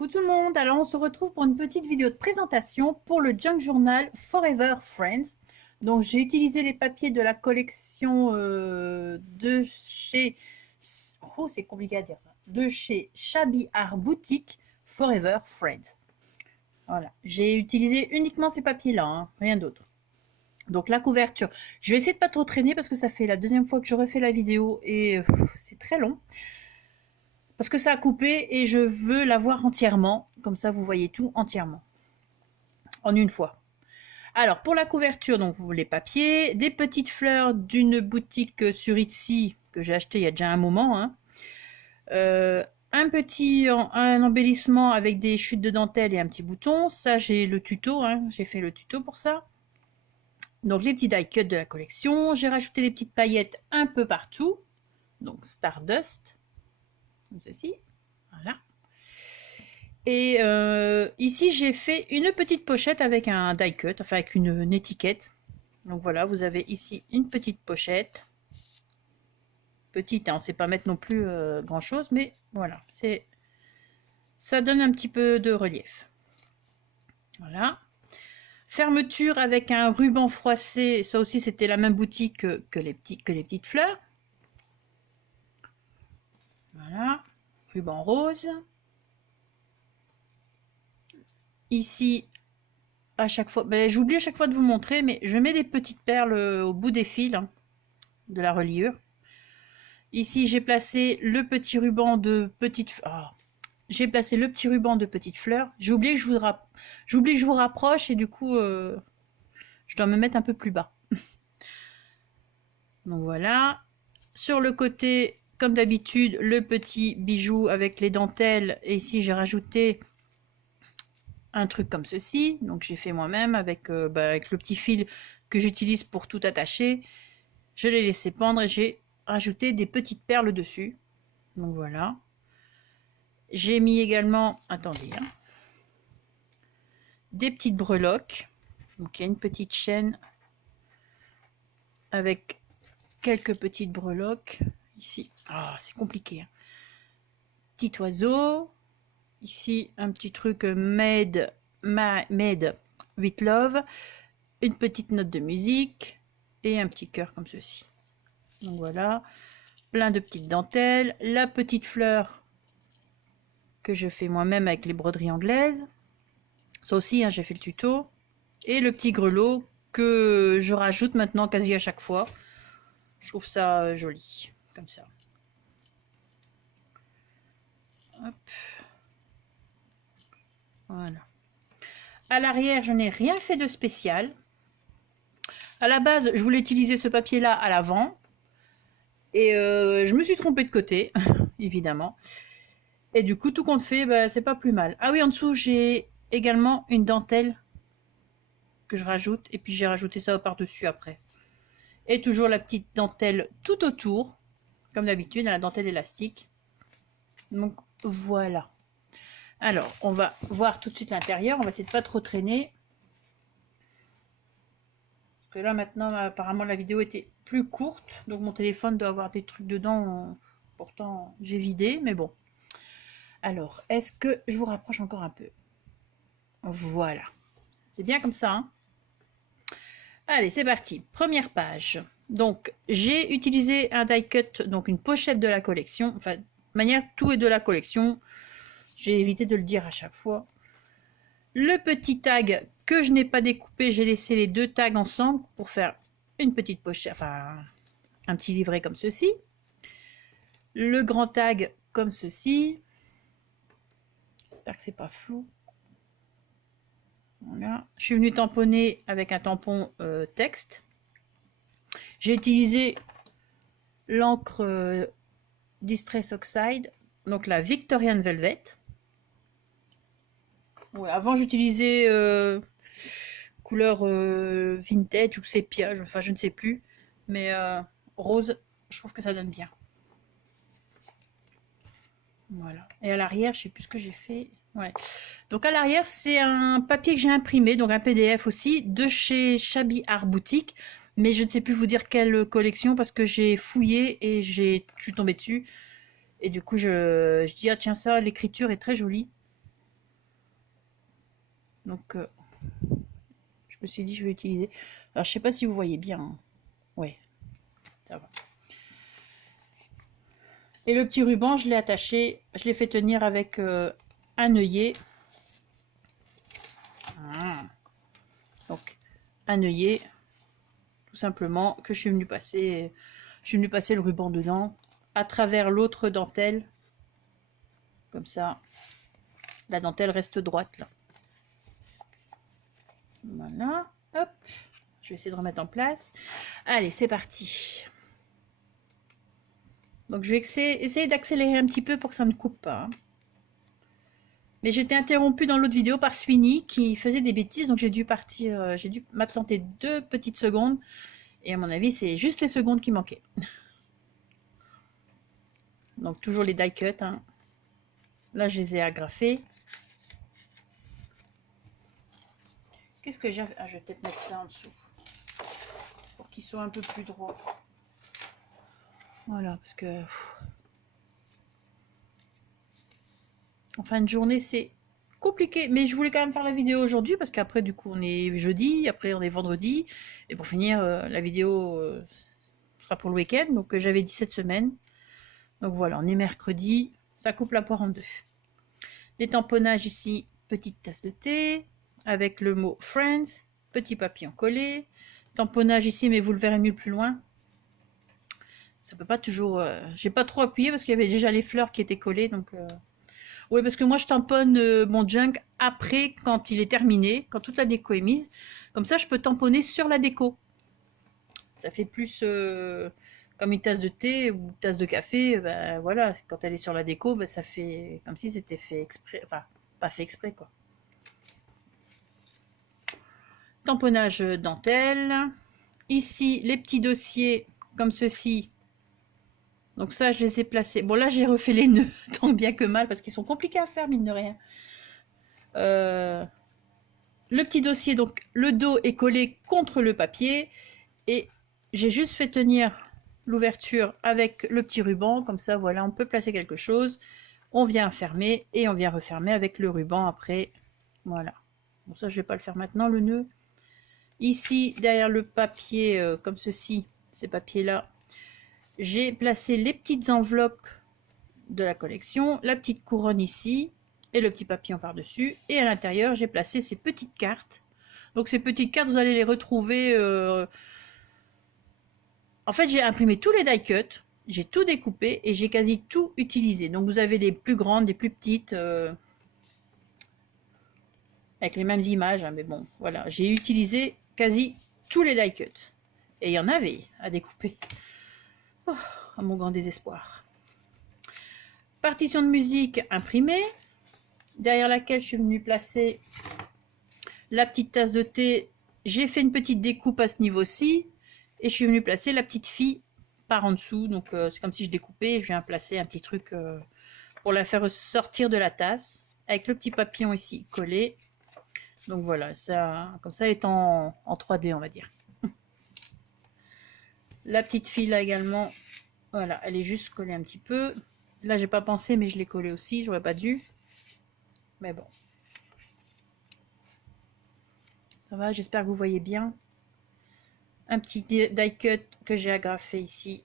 Coucou tout le monde, alors on se retrouve pour une petite vidéo de présentation pour le Junk Journal Forever Friends. Donc j'ai utilisé les papiers de la collection de chez... Oh c'est compliqué à dire ça. De chez Shabby Art Boutique Forever Friends. Voilà, j'ai utilisé uniquement ces papiers-là, hein, rien d'autre. Donc la couverture, je vais essayer de pas trop traîner parce que ça fait la deuxième fois que je refais la vidéo et c'est très long. Parce que ça a coupé et je veux la voir entièrement. Comme ça, vous voyez tout entièrement. En une fois. Alors, pour la couverture, donc les papiers, des petites fleurs d'une boutique sur Etsy que j'ai acheté il y a déjà un moment. Hein. Un embellissement avec des chutes de dentelle et un petit bouton. Ça, j'ai le tuto. Hein. J'ai fait le tuto pour ça. Donc, les petits die cuts de la collection. J'ai rajouté des petites paillettes un peu partout. Donc, Stardust. Comme ceci, voilà. Et ici j'ai fait une petite pochette avec un die cut, enfin avec une étiquette. Donc voilà, vous avez ici une petite pochette. Petite, hein, on ne sait pas mettre non plus grand chose, mais voilà, ça donne un petit peu de relief. Voilà. Fermeture avec un ruban froissé, ça aussi c'était la même boutique que les petites fleurs. Voilà. Ruban rose. Ici, à chaque fois, j'oublie à chaque fois de vous le montrer, mais je mets des petites perles au bout des fils hein, de la reliure. Ici, j'ai placé le petit ruban de petites... Oh, j'ai placé le petit ruban de petites fleurs. J'ai oublié que je vous rapproche et du coup, je dois me mettre un peu plus bas. Donc voilà. Sur le côté, comme d'habitude, le petit bijou avec les dentelles. Et ici, j'ai rajouté un truc comme ceci. Donc j'ai fait moi-même avec, avec le petit fil que j'utilise pour tout attacher. Je l'ai laissé pendre et j'ai rajouté des petites perles dessus. Donc voilà. J'ai mis également, attendez, hein, des petites breloques. Donc il y a une petite chaîne avec quelques petites breloques. Ici, ah, c'est compliqué. Hein. Petit oiseau. Ici, un petit truc made with love. Une petite note de musique. Et un petit cœur comme ceci. Donc voilà. Plein de petites dentelles. La petite fleur que je fais moi-même avec les broderies anglaises. Ça aussi, hein, j'ai fait le tuto. Et le petit grelot que je rajoute maintenant quasi à chaque fois. Je trouve ça joli. Comme ça. Hop. Voilà. À l'arrière, je n'ai rien fait de spécial. À la base, je voulais utiliser ce papier-là à l'avant. Et je me suis trompée de côté, évidemment. Et du coup, tout compte fait, c'est pas plus mal. Ah oui, en dessous, j'ai également une dentelle que je rajoute. Et puis, j'ai rajouté ça par-dessus après. Et toujours la petite dentelle tout autour. Comme d'habitude, la dentelle élastique. Donc, voilà. Alors, on va voir tout de suite l'intérieur. On va essayer de pas trop traîner. Parce que là, maintenant, apparemment, la vidéo était plus courte. Donc, mon téléphone doit avoir des trucs dedans. Pourtant, j'ai vidé, mais bon. Alors, est-ce que je vous rapproche encore un peu? Voilà. C'est bien comme ça, hein? Allez, c'est parti. Première page. Donc, j'ai utilisé un die cut, donc une pochette de la collection. Enfin, de manière, tout est de la collection. J'ai évité de le dire à chaque fois. Le petit tag que je n'ai pas découpé, j'ai laissé les deux tags ensemble pour faire une petite pochette, enfin un petit livret comme ceci. Le grand tag comme ceci. J'espère que c'est pas flou. Voilà. Je suis venue tamponner avec un tampon texte. J'ai utilisé l'encre Distress Oxide, donc la Victorian Velvet. Ouais, avant j'utilisais couleur vintage ou sépia, enfin je ne sais plus, mais rose, je trouve que ça donne bien. Voilà. Et à l'arrière, je sais plus ce que j'ai fait. Ouais. Donc à l'arrière, c'est un papier que j'ai imprimé, donc un PDF aussi, de chez Shabby Art Boutique, mais je ne sais plus vous dire quelle collection parce que j'ai fouillé et je suis tombée dessus. Et du coup, je dis ah tiens ça, l'écriture est très jolie. Donc, je me suis dit, je vais utiliser. Alors, je sais pas si vous voyez bien. Hein. Ouais, ça va. Et le petit ruban, je l'ai attaché, je l'ai fait tenir avec un œillet. Donc, un œillet, tout simplement, que je suis venue passer. Je suis venue passer le ruban dedans, à travers l'autre dentelle. Comme ça, la dentelle reste droite là. Voilà, hop. Je vais essayer de remettre en place. Allez, c'est parti. Donc, je vais essayer d'accélérer un petit peu pour que ça ne coupe pas. Hein. Mais j'étais interrompue dans l'autre vidéo par Sweeney qui faisait des bêtises. Donc, j'ai dû partir, j'ai dû m'absenter 2 petites secondes. Et à mon avis, c'est juste les secondes qui manquaient. Donc, toujours les die cuts. Hein. Là, je les ai agrafés. Qu'est-ce que j'ai... Ah, je vais peut-être mettre ça en dessous. Pour qu'ils soient un peu plus droits. Voilà, parce que... En fin de journée, c'est compliqué. Mais je voulais quand même faire la vidéo aujourd'hui, parce qu'après, du coup, on est jeudi, après on est vendredi. Et pour finir, la vidéo sera pour le week-end. Donc, j'avais dit cette semaine. Donc voilà, on est mercredi. Ça coupe la poire en 2. Des tamponnages ici, petite tasse de thé, avec le mot Friends, petit papillon collé. Tamponnage ici, mais vous le verrez mieux plus loin. Ça peut pas toujours... J'ai pas trop appuyé parce qu'il y avait déjà les fleurs qui étaient collées. Donc, oui, parce que moi, je tamponne mon junk après, quand il est terminé, quand toute la déco est mise. Comme ça, je peux tamponner sur la déco. Ça fait plus comme une tasse de thé ou une tasse de café. Ben, voilà, quand elle est sur la déco, ben, ça fait comme si c'était fait exprès. Enfin, pas fait exprès, quoi. Tamponnage dentelle. Ici, les petits dossiers comme ceci. Donc ça, je les ai placés. Bon, là, j'ai refait les nœuds, tant bien que mal, parce qu'ils sont compliqués à faire, mine de rien. Le petit dossier, donc le dos est collé contre le papier. Et j'ai juste fait tenir l'ouverture avec le petit ruban. Comme ça, voilà, on peut placer quelque chose. On vient fermer et on vient refermer avec le ruban après. Voilà. Bon, ça, je vais pas le faire maintenant, le nœud. Ici, derrière le papier, comme ceci, ces papiers-là, j'ai placé les petites enveloppes de la collection, la petite couronne ici, et le petit papillon par-dessus. Et à l'intérieur, j'ai placé ces petites cartes. Donc ces petites cartes, vous allez les retrouver... En fait, j'ai imprimé tous les die cuts, j'ai tout découpé et j'ai quasi tout utilisé. Donc vous avez les plus grandes, les plus petites... avec les mêmes images, hein, mais bon, voilà. J'ai utilisé quasi tous les die cuts. Et il y en avait à découper. Oh, à mon grand désespoir. Partition de musique imprimée, derrière laquelle je suis venue placer la petite tasse de thé. J'ai fait une petite découpe à ce niveau-ci. Et je suis venue placer la petite fille par en dessous. Donc c'est comme si je découpais et je viens placer un petit truc pour la faire sortir de la tasse. Avec le petit papillon ici collé. Donc voilà, ça, comme ça elle est en 3D, on va dire. La petite fille là également, voilà, elle est juste collée un petit peu. Là j'ai pas pensé mais je l'ai collée aussi, j'aurais pas dû. Mais bon. Ça va, j'espère que vous voyez bien. Un petit die cut que j'ai agrafé ici.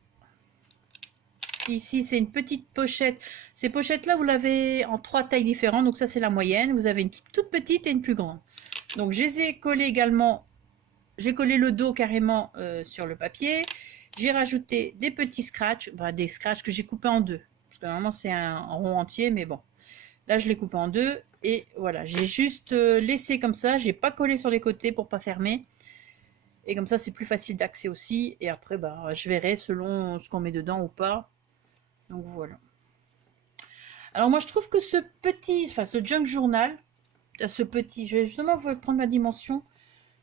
Ici c'est une petite pochette. Ces pochettes là vous l'avez en 3 tailles différentes, donc ça c'est la moyenne. Vous avez une toute petite et une plus grande. Donc je les ai collés également, j'ai collé le dos carrément sur le papier. J'ai rajouté des petits scratchs, des scratchs que j'ai coupés en 2. Parce que normalement c'est un rond entier, mais bon. Là je l'ai coupé en 2 et voilà. J'ai juste laissé comme ça, j'ai pas collé sur les côtés pour pas fermer. Et comme ça c'est plus facile d'accès aussi. Et après je verrai selon ce qu'on met dedans ou pas. Donc voilà. Alors moi je trouve que ce petit, enfin ce junk journal, je vais justement vous prendre ma dimension,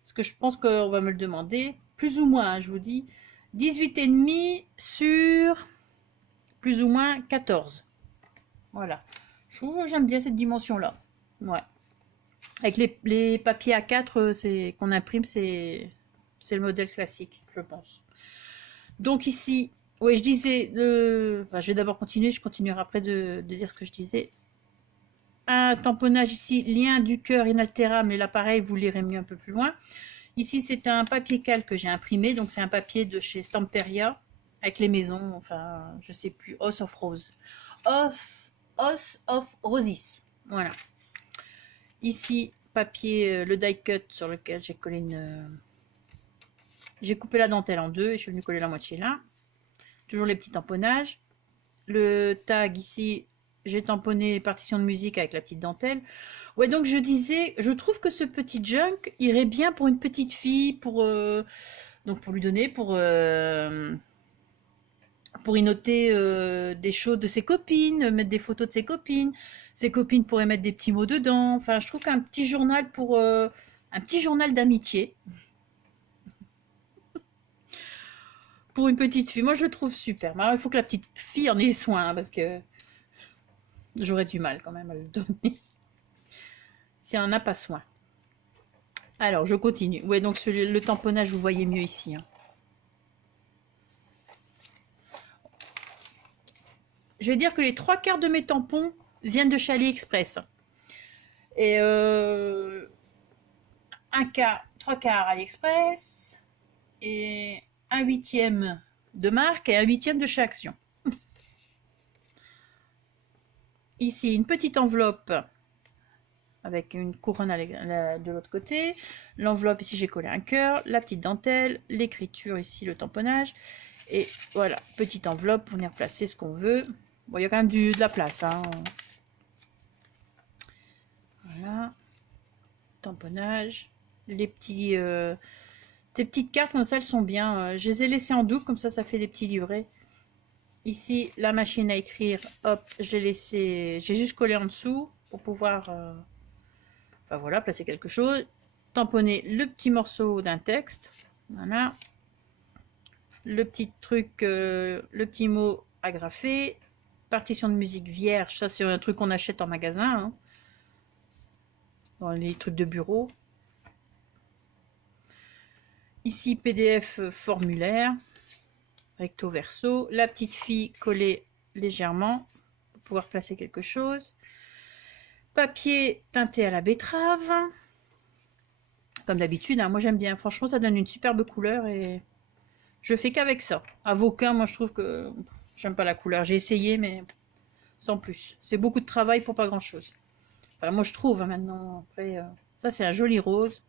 parce que je pense qu'on va me le demander, plus ou moins, hein, je vous dis, 18,5 sur plus ou moins 14. Voilà. Je trouve que j'aime bien cette dimension-là. Ouais. Avec les papiers A4 qu'on imprime, c'est le modèle classique, je pense. Donc ici, oui, je disais, je vais d'abord continuer, je continuerai après de dire ce que je disais. un tamponnage ici, lien du cœur inaltérable, mais là pareil, vous lirez mieux un peu plus loin. Ici, c'est un papier calque que j'ai imprimé, donc c'est un papier de chez Stamperia, avec les maisons, enfin, je sais plus, House of Rose. House of Roses, voilà. Ici, papier, le die cut sur lequel j'ai collé une... J'ai coupé la dentelle en deux et je suis venue coller la moitié là. Toujours les petits tamponnages. Le tag ici, j'ai tamponné les partitions de musique avec la petite dentelle. Ouais, donc je disais, je trouve que ce petit junk irait bien pour une petite fille, donc pour lui donner, pour y noter des choses de ses copines, mettre des photos de ses copines. Ses copines pourraient mettre des petits mots dedans. Enfin, je trouve qu'un petit journal un petit journal d'amitié pour une petite fille, moi je le trouve super. Mais alors, il faut que la petite fille en ait soin hein, parce que j'aurais du mal quand même à le donner si elle n'en a pas soin. Alors, je continue. Ouais, donc le tamponnage, vous voyez mieux ici. Hein. Je vais dire que les 3/4 de mes tampons viennent de chez AliExpress. Et un quart, 3/4 AliExpress et un huitième de marque et un huitième de chez Action. Ici, une petite enveloppe avec une couronne de l'autre côté. L'enveloppe, ici, j'ai collé un cœur, la petite dentelle, l'écriture, ici, le tamponnage. Et voilà, petite enveloppe pour venir placer ce qu'on veut. Bon, il y a quand même de la place. Hein. Voilà. Tamponnage. Les ces petites cartes, comme ça, elles sont bien. Je les ai laissées en double, comme ça fait des petits livrets. Ici, la machine à écrire, hop, j'ai juste collé en dessous pour pouvoir, enfin voilà, placer quelque chose. Tamponner le petit morceau d'un texte, voilà. Le petit truc, le petit mot agrafé. Partition de musique vierge, ça c'est un truc qu'on achète en magasin, hein, dans les trucs de bureau. Ici, PDF formulaire, recto verso. La petite fille collée légèrement pour pouvoir placer quelque chose. Papier teinté à la betterave. Comme d'habitude, hein, moi j'aime bien. Franchement, ça donne une superbe couleur et je fais qu'avec ça. Avocat, moi je trouve que j'aime pas la couleur. J'ai essayé, mais sans plus. C'est beaucoup de travail pour pas grand chose. Enfin, moi je trouve hein, maintenant. Après, ça c'est un joli rose.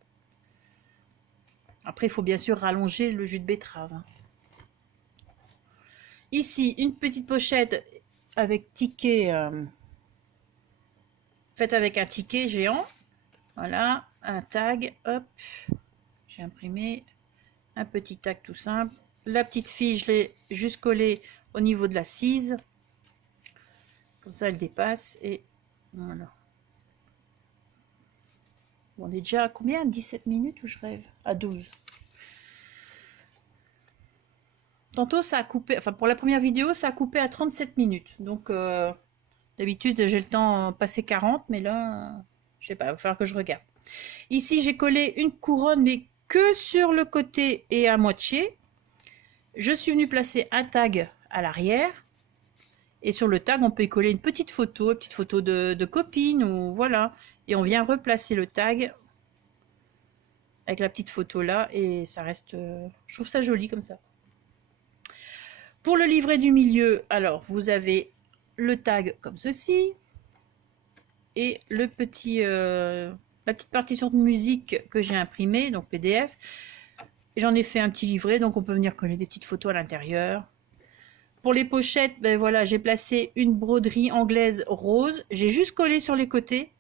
Après, il faut bien sûr rallonger le jus de betterave. Hein. Ici, une petite pochette avec ticket, faite avec un ticket géant. Voilà, un tag, hop, j'ai imprimé un petit tag tout simple. La petite fille, je l'ai juste collée au niveau de la cise. Comme ça, elle dépasse et voilà. Bon, on est déjà à combien? 17 minutes ou je rêve? À 12. Tantôt, ça a coupé, enfin pour la première vidéo, ça a coupé à 37 minutes. Donc, d'habitude, j'ai le temps de passer 40, mais là, je sais pas, il va falloir que je regarde. Ici, j'ai collé une couronne, mais que sur le côté et à moitié. Je suis venue placer un tag à l'arrière. Et sur le tag, on peut y coller une petite photo de copine, ou voilà. Et on vient replacer le tag avec la petite photo là, et ça reste... je trouve ça joli comme ça. Pour le livret du milieu, alors, vous avez le tag comme ceci, et le la petite partition de musique que j'ai imprimée, donc PDF. J'en ai fait un petit livret, donc on peut venir coller des petites photos à l'intérieur. Pour les pochettes, ben voilà, j'ai placé une broderie anglaise rose. J'ai juste collé sur les côtés.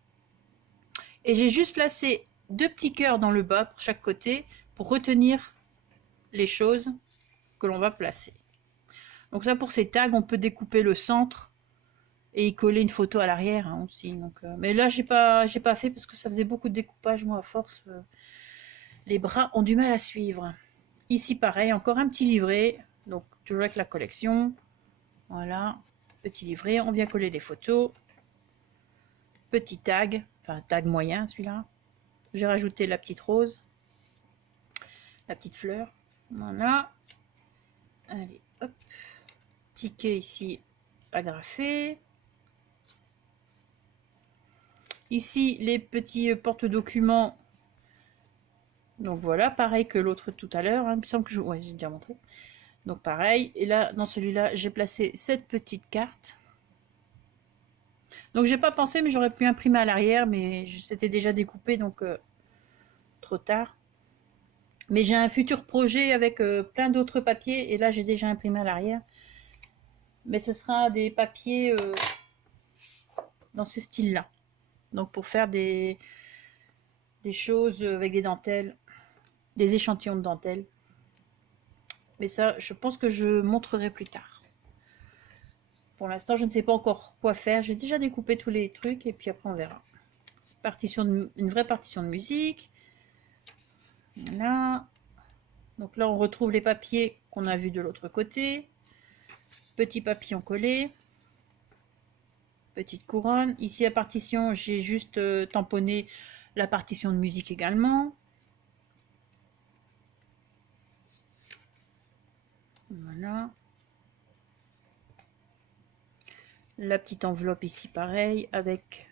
Et j'ai juste placé 2 petits cœurs dans le bas pour chaque côté pour retenir les choses que l'on va placer. Donc ça, pour ces tags, on peut découper le centre et y coller une photo à l'arrière hein, aussi. Donc, mais là, j'ai pas fait parce que ça faisait beaucoup de découpage. Moi, à force, les bras ont du mal à suivre. Ici, pareil, encore un petit livret. Donc, toujours avec la collection. Voilà, petit livret. On vient coller les photos. Petit tag, enfin tag moyen celui-là. J'ai rajouté la petite rose. La petite fleur. Voilà. Allez, hop. Ticket ici agrafé. Ici, les petits porte-documents. Donc voilà, pareil que l'autre tout à l'heure. Hein. Il me semble que je... Ouais, j'ai déjà montré. Donc pareil. Et là, dans celui-là, j'ai placé cette petite carte. Donc j'ai pas pensé, mais j'aurais pu imprimer à l'arrière, mais c'était déjà découpé, donc trop tard. Mais j'ai un futur projet avec plein d'autres papiers, et là j'ai déjà imprimé à l'arrière. Mais ce sera des papiers dans ce style-là. Donc pour faire des choses avec des dentelles, des échantillons de dentelles. Mais ça, je pense que je montrerai plus tard. Pour l'instant, je ne sais pas encore quoi faire. J'ai déjà découpé tous les trucs et puis après on verra. Une vraie partition de musique. Voilà. Donc là, on retrouve les papiers qu'on a vus de l'autre côté. Petit papillon collé. Petite couronne. Ici, la partition, j'ai juste tamponné la partition de musique également. Voilà. La petite enveloppe ici, pareil, avec...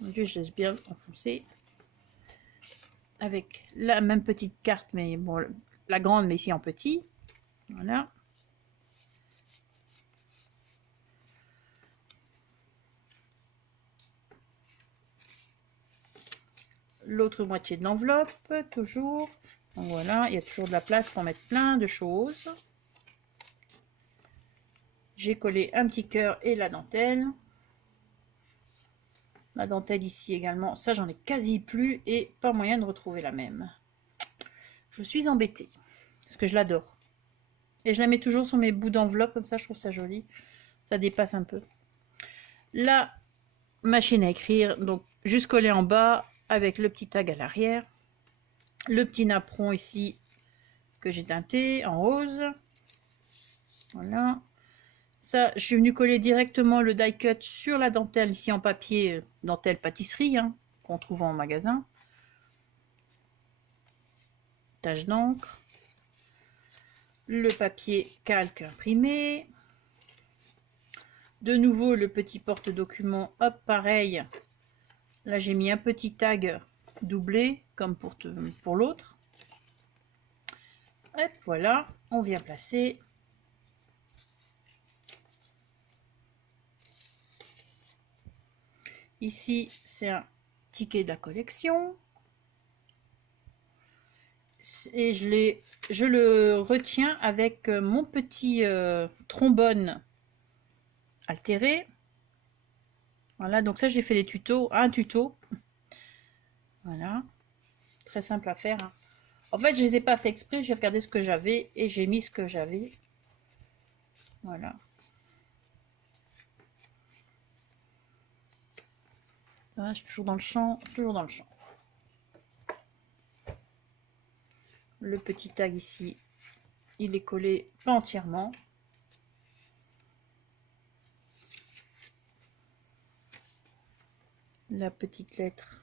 Je laisse bien enfoncer. Avec la même petite carte, mais bon, la grande, mais ici en petit. Voilà. L'autre moitié de l'enveloppe, toujours. Donc voilà, il y a toujours de la place pour mettre plein de choses. J'ai collé un petit cœur et la dentelle. La dentelle ici également, ça j'en ai quasi plus et pas moyen de retrouver la même. Je suis embêtée, parce que je l'adore. Et je la mets toujours sur mes bouts d'enveloppe, comme ça je trouve ça joli. Ça dépasse un peu. La machine à écrire, donc juste collée en bas avec le petit tag à l'arrière. Le petit napperon ici que j'ai teinté en rose. Voilà. Ça, je suis venue coller directement le die cut sur la dentelle ici en papier, dentelle pâtisserie, hein, qu'on trouve en magasin. Tache d'encre. Le papier calque imprimé. De nouveau, le petit porte-document, hop, pareil. Là, j'ai mis un petit tag doublé, comme pour l'autre. Hop, voilà, on vient placer. Ici, c'est un ticket de la collection. Et je le retiens avec mon petit trombone altéré. Voilà, donc ça, j'ai fait les tutos, un tuto. Voilà, très simple à faire. Hein. En fait, je les ai pas fait exprès, j'ai regardé ce que j'avais et j'ai mis ce que j'avais. Voilà. Ça, je suis toujours dans le champ, toujours dans le champ. Le petit tag ici, il est collé pas entièrement. La petite lettre.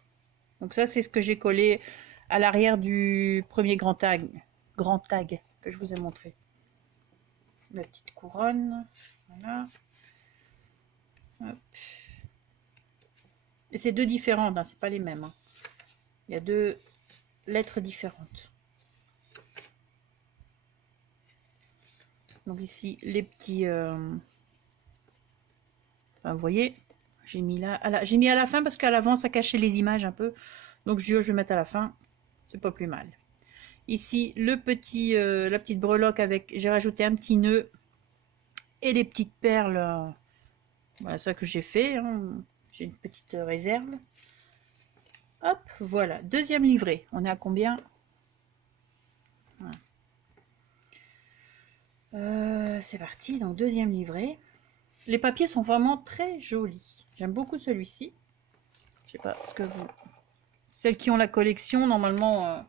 Donc ça, c'est ce que j'ai collé à l'arrière du premier grand tag que je vous ai montré. La petite couronne, voilà. Hop. Et c'est deux différentes, hein, c'est pas les mêmes. Hein. Il y a deux lettres différentes. Donc ici, les petits... Enfin, vous voyez, j'ai mis là, j'ai mis à la fin parce qu'à l'avant, ça cachait les images un peu. Donc je vais mettre à la fin, c'est pas plus mal. Ici, le petit, la petite breloque avec, j'ai rajouté un petit nœud et les petites perles. Voilà, ça que j'ai fait. Hein. J'ai une petite réserve. Hop, voilà, deuxième livret. On est à combien? Voilà. C'est parti, donc deuxième livret. Les papiers sont vraiment très jolis. J'aime beaucoup celui-ci. Je sais pas ce que vous... Celles qui ont la collection, normalement,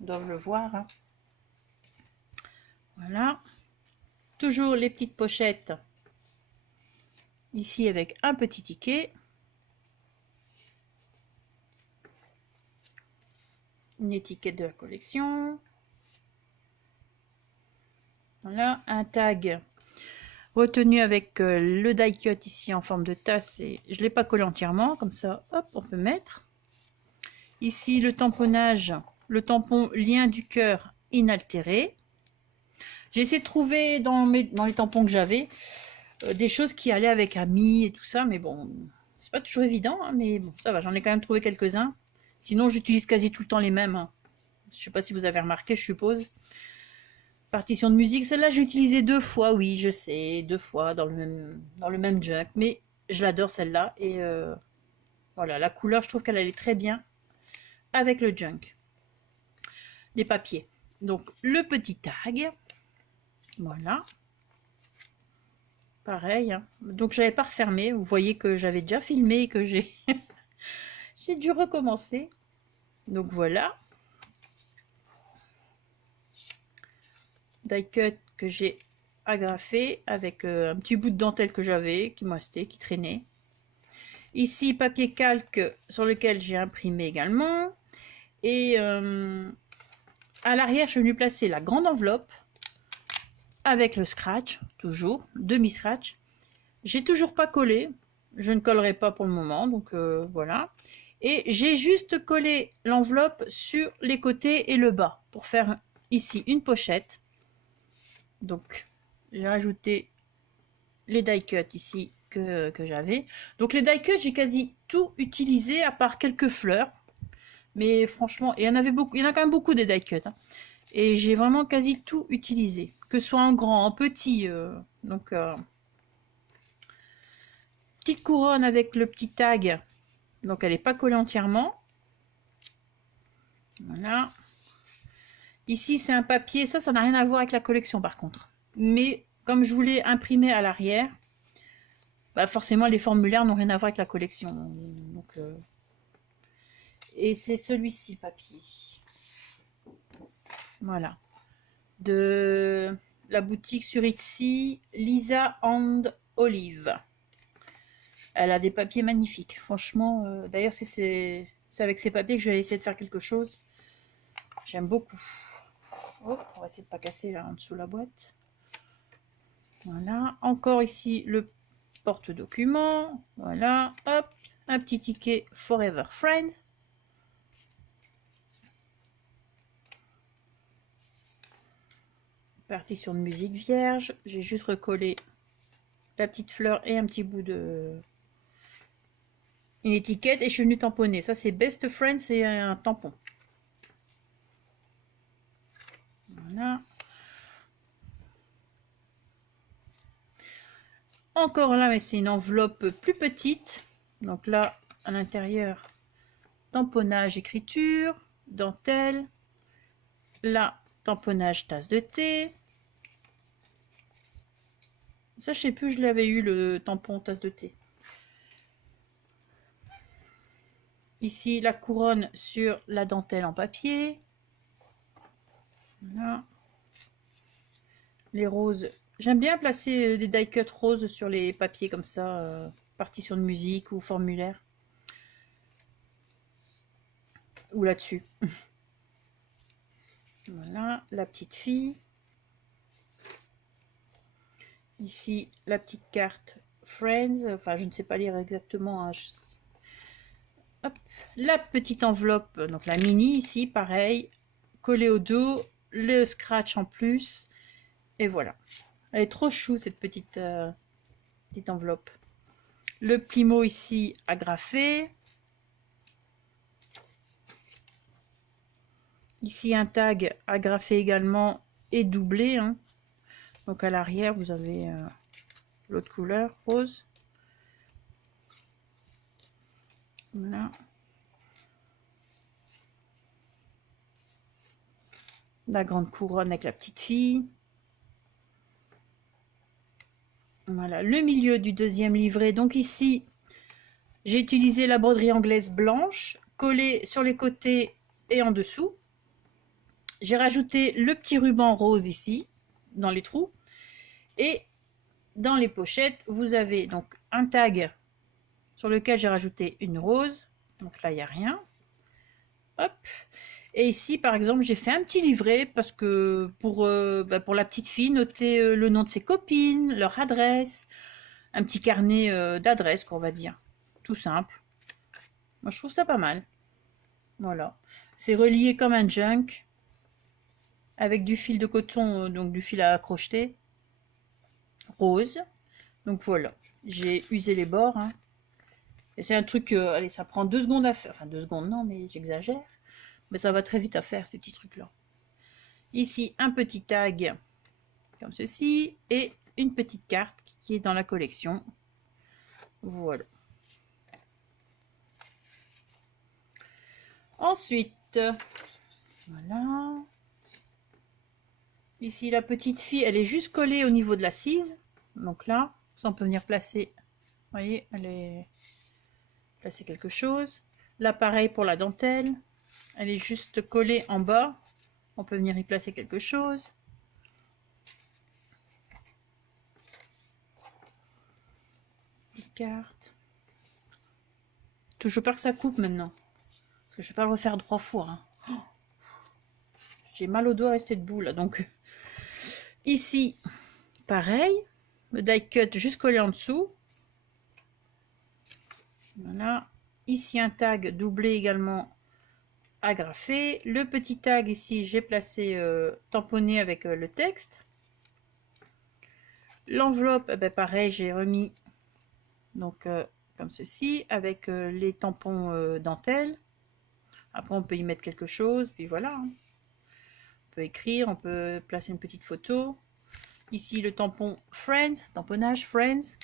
doivent le voir. Hein. Voilà. Toujours les petites pochettes. Ici, avec un petit ticket. Une étiquette de la collection. Voilà, un tag. retenu avec le die cut ici en forme de tasse. Et je ne l'ai pas collé entièrement, comme ça, hop, on peut mettre. Ici, le tamponnage, le tampon lien du cœur inaltéré. J'ai essayé de trouver dans les tampons que j'avais des choses qui allaient avec Ami et tout ça, mais bon, c'est pas toujours évident, hein, mais bon, ça va, j'en ai quand même trouvé quelques-uns. Sinon, j'utilise quasi tout le temps les mêmes. Hein. Je sais pas si vous avez remarqué, je suppose. Partition de musique, celle-là, j'ai utilisé 2 fois, oui, je sais, 2 fois dans le même junk, mais je l'adore celle-là, et voilà, la couleur, je trouve qu'elle allait très bien avec le junk. Les papiers. Donc, le petit tag, voilà. Pareil, hein. Donc, j'avais pas refermé, vous voyez que j'avais déjà filmé et que j'ai j'ai dû recommencer. Donc, voilà. Die cut que j'ai agrafé avec un petit bout de dentelle que j'avais, qui me restait, qui traînait. Ici, papier calque sur lequel j'ai imprimé également. Et à l'arrière, je suis venue placer la grande enveloppe avec le scratch, toujours, demi-scratch. J'ai toujours pas collé, je ne collerai pas pour le moment, donc voilà. Et j'ai juste collé l'enveloppe sur les côtés et le bas pour faire ici une pochette. Donc, j'ai rajouté les die cut ici que j'avais. Donc, les die cut, j'ai quasi tout utilisé à part quelques fleurs. Mais franchement, il y en avait beaucoup, il y en a quand même beaucoup des die cut. Hein. Et j'ai vraiment quasi tout utilisé. Que ce soit en grand, en petit. Donc, petite couronne avec le petit tag. Donc, elle n'est pas collée entièrement. Voilà. Ici, c'est un papier. Ça n'a rien à voir avec la collection par contre. Mais comme je voulais imprimer à l'arrière, bah forcément, les formulaires n'ont rien à voir avec la collection. Donc, et c'est celui-ci, papier. Voilà. De la boutique sur Etsy, Lisa and Olive. Elle a des papiers magnifiques. Franchement, d'ailleurs, c'est avec ces papiers que je vais essayer de faire quelque chose. J'aime beaucoup. Oh, on va essayer de ne pas casser là en dessous la boîte. Voilà. Encore ici le porte-document. Voilà. Hop. Un petit ticket Forever Friends. Partition de musique vierge. J'ai juste recollé la petite fleur et un petit bout de... une étiquette et je suis venue tamponner. Ça, c'est Best Friends et un tampon. Voilà. Encore là, mais c'est une enveloppe plus petite. Donc là, à l'intérieur, tamponnage, écriture, dentelle. Là, tamponnage, tasse de thé. Ça, je sais plus, je l'avais eu, le tampon, tasse de thé. Ici, la couronne sur la dentelle en papier. Voilà. Les roses. J'aime bien placer des die cut roses sur les papiers comme ça, partition de musique ou formulaire. Ou là-dessus. Voilà, la petite fille. Ici, la petite carte Friends. Enfin, je ne sais pas lire exactement. Hein. Hop. La petite enveloppe, donc la mini ici, pareil. Collée au dos. Le scratch en plus. Et voilà. Elle est trop chou cette petite enveloppe. Le petit mot ici agrafé. Ici un tag agrafé également et doublé. Hein. Donc à l'arrière vous avez l'autre couleur rose. Voilà. La grande couronne avec la petite fille. Voilà, le milieu du deuxième livret. Donc ici, j'ai utilisé la broderie anglaise blanche, collée sur les côtés et en dessous. J'ai rajouté le petit ruban rose ici, dans les trous. Et dans les pochettes, vous avez donc un tag sur lequel j'ai rajouté une rose. Donc là, il n'y a rien. Hop. Et ici, par exemple, j'ai fait un petit livret parce que pour la petite fille, noter le nom de ses copines, leur adresse, un petit carnet d'adresses, qu'on va dire. Tout simple. Moi, je trouve ça pas mal. Voilà. C'est relié comme un junk avec du fil de coton, donc du fil à crocheter rose. Donc voilà. J'ai usé les bords. Hein. Et c'est un truc, allez, ça prend 2 secondes à faire. Enfin, 2 secondes, non, mais j'exagère. Mais ça va très vite à faire, ces petits trucs-là. Ici, un petit tag, comme ceci, et une petite carte qui est dans la collection. Voilà. Ensuite, voilà. Ici, la petite fille, elle est juste collée au niveau de l'assise. Donc là, ça, on peut venir placer. Vous voyez, elle est placer quelque chose. Là, pareil pour la dentelle. Elle est juste collée en bas. On peut venir y placer quelque chose. Les cartes. Toujours peur que ça coupe maintenant. Parce que je vais pas le refaire 3 fois. Hein. Oh, j'ai mal au doigt resté debout là. Donc ici, pareil. Le die cut juste collé en dessous. Voilà. Ici un tag doublé également agrafé. Le petit tag ici, j'ai placé tamponné avec le texte. L'enveloppe, ben pareil, j'ai remis donc comme ceci avec les tampons dentelle. Après, on peut y mettre quelque chose, puis voilà. Hein. On peut écrire, on peut placer une petite photo. Ici, le tampon Friends, tamponnage Friends.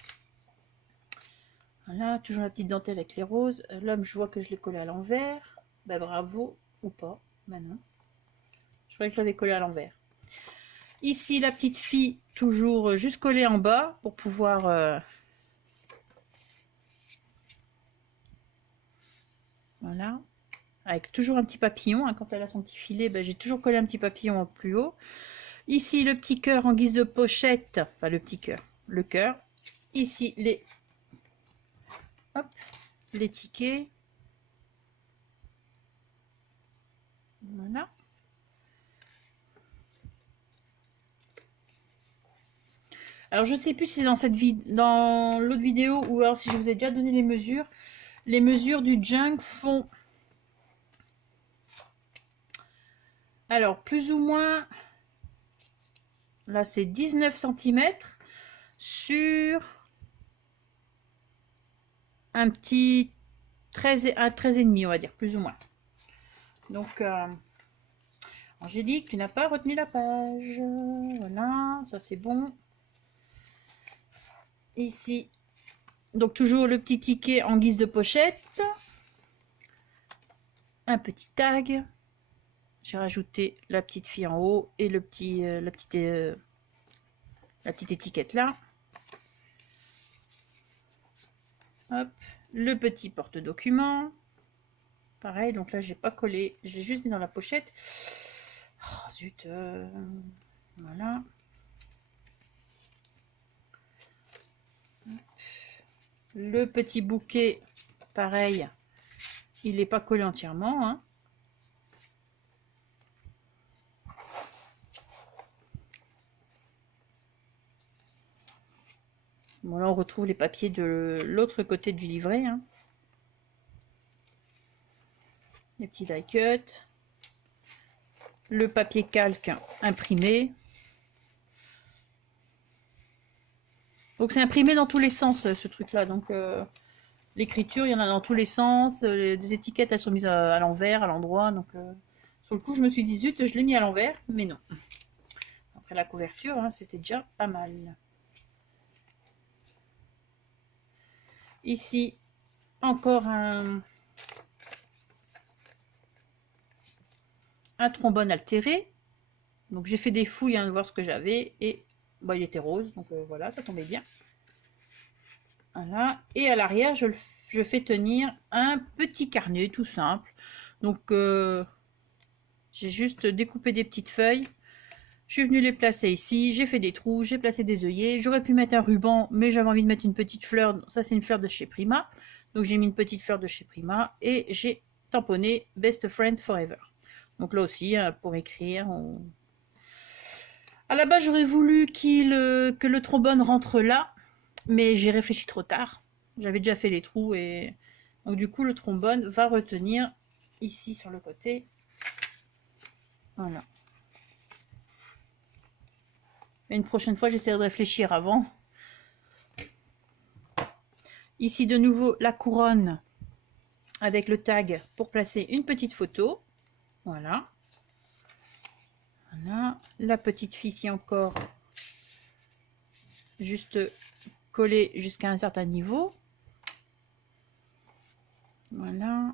Voilà, toujours la petite dentelle avec les roses. L'homme, je vois que je l'ai collé à l'envers. Ben bravo, ou pas. Ben non. Je croyais que je l'avais collé à l'envers. Ici, la petite fille, toujours juste collée en bas pour pouvoir... Voilà. Avec toujours un petit papillon. Hein, quand elle a son petit filet, ben, j'ai toujours collé un petit papillon en plus haut. Ici, le petit cœur en guise de pochette. Enfin, le petit cœur. Le cœur. Ici, les... Hop, les tickets. Voilà. Alors, je ne sais plus si c'est dans l'autre vidéo ou alors si je vous ai déjà donné les mesures. Les mesures du junk font... Alors, plus ou moins... Là, c'est 19 cm sur un petit 13 et demi, on va dire, plus ou moins. Donc, Angélique, tu n'as pas retenu la page. Voilà, ça c'est bon. Ici, donc toujours le petit ticket en guise de pochette. Un petit tag. J'ai rajouté la petite fille en haut et le petit, la petite étiquette là. Hop, le petit porte-document. Pareil, donc là, j'ai pas collé, j'ai juste mis dans la pochette. Oh, zut, voilà. Le petit bouquet, pareil, il n'est pas collé entièrement. Hein. Bon, là, on retrouve les papiers de l'autre côté du livret. Hein. Les petits die cut. Le papier calque imprimé. Donc, c'est imprimé dans tous les sens, ce truc-là. Donc, l'écriture, il y en a dans tous les sens. Les étiquettes, elles sont mises à l'envers, à l'endroit. Donc, sur le coup, je me suis dit, zut, je l'ai mis à l'envers. Mais non. Après la couverture, hein, c'était déjà pas mal. Ici, encore un trombone altéré. Donc j'ai fait des fouilles hein, de voir ce que j'avais et bah, il était rose, donc voilà, ça tombait bien. Voilà. Et à l'arrière, je fais tenir un petit carnet tout simple. Donc j'ai juste découpé des petites feuilles. Je suis venue les placer ici, j'ai fait des trous, j'ai placé des œillets. J'aurais pu mettre un ruban, mais j'avais envie de mettre une petite fleur. Ça, c'est une fleur de chez Prima. Donc j'ai mis une petite fleur de chez Prima et j'ai tamponné Best Friends Forever. Donc là aussi, pour écrire. À la base, j'aurais voulu que le trombone rentre là, mais j'ai réfléchi trop tard. J'avais déjà fait les trous et donc du coup, le trombone va retenir ici sur le côté. Voilà. Mais une prochaine fois, j'essaierai de réfléchir avant. Ici, de nouveau, la couronne avec le tag pour placer une petite photo. Voilà. Voilà. La petite fille ici encore, juste collée jusqu'à un certain niveau. Voilà.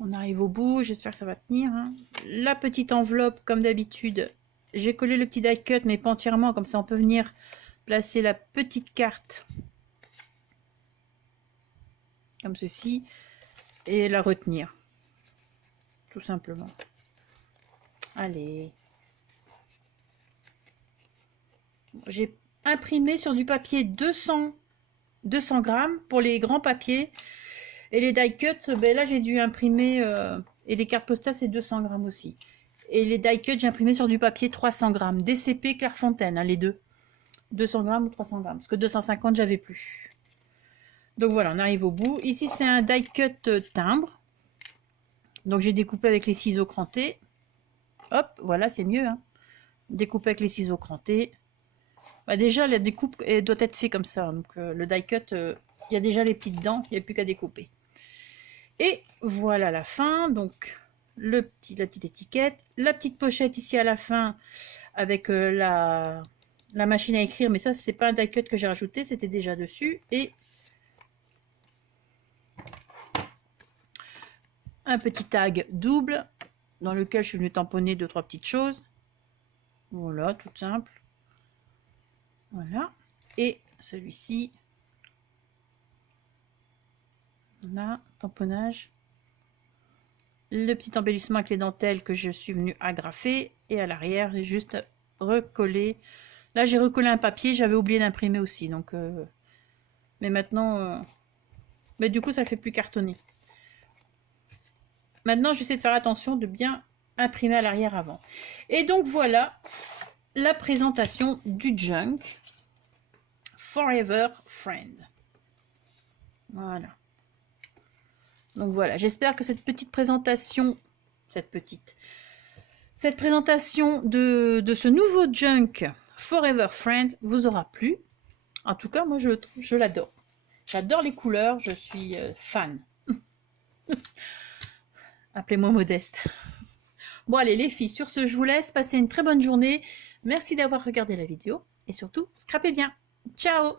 On arrive au bout, j'espère que ça va tenir. Hein. La petite enveloppe, comme d'habitude, j'ai collé le petit die cut, mais pas entièrement, comme ça on peut venir placer la petite carte, comme ceci, et la retenir, tout simplement. Allez. J'ai imprimé sur du papier 200 grammes pour les grands papiers. Et les die cut, ben là j'ai dû imprimer, et les cartes postales c'est 200 grammes aussi. Et les die cut, j'ai imprimé sur du papier 300 grammes. DCP Clairefontaine, hein, les deux. 200 grammes ou 300 grammes. Parce que 250, j'avais plus. Donc voilà, on arrive au bout. Ici, c'est un die cut timbre. Donc j'ai découpé avec les ciseaux crantés. Hop, voilà, c'est mieux. Hein. Découpé avec les ciseaux crantés. Bah, déjà, la découpe doit être faite comme ça. Donc le die cut, il y a déjà les petites dents. Il n'y a plus qu'à découper. Et voilà la fin. Donc la petite étiquette. La petite pochette ici à la fin avec la machine à écrire. Mais ça, c'est pas un die cut que j'ai rajouté. C'était déjà dessus. Et un petit tag double dans lequel je suis venue tamponner 2-3 petites choses. Voilà, tout simple. Voilà. Et celui-ci. Voilà, tamponnage. Le petit embellissement avec les dentelles que je suis venue agrafer. Et à l'arrière, j'ai juste recollé. Là, j'ai recollé un papier. J'avais oublié d'imprimer aussi. Donc, mais maintenant... Mais du coup, ça ne fait plus cartonner. Maintenant, j'essaie de faire attention de bien imprimer à l'arrière avant. Et donc, voilà la présentation du Junk Forever Friend. Voilà. Donc voilà, j'espère que cette petite présentation, cette présentation de ce nouveau Junk Forever Friend vous aura plu. En tout cas, moi je l'adore. J'adore les couleurs, je suis fan. Appelez-moi modeste. Bon allez les filles, sur ce je vous laisse, passez une très bonne journée. Merci d'avoir regardé la vidéo et surtout, scrapez bien. Ciao!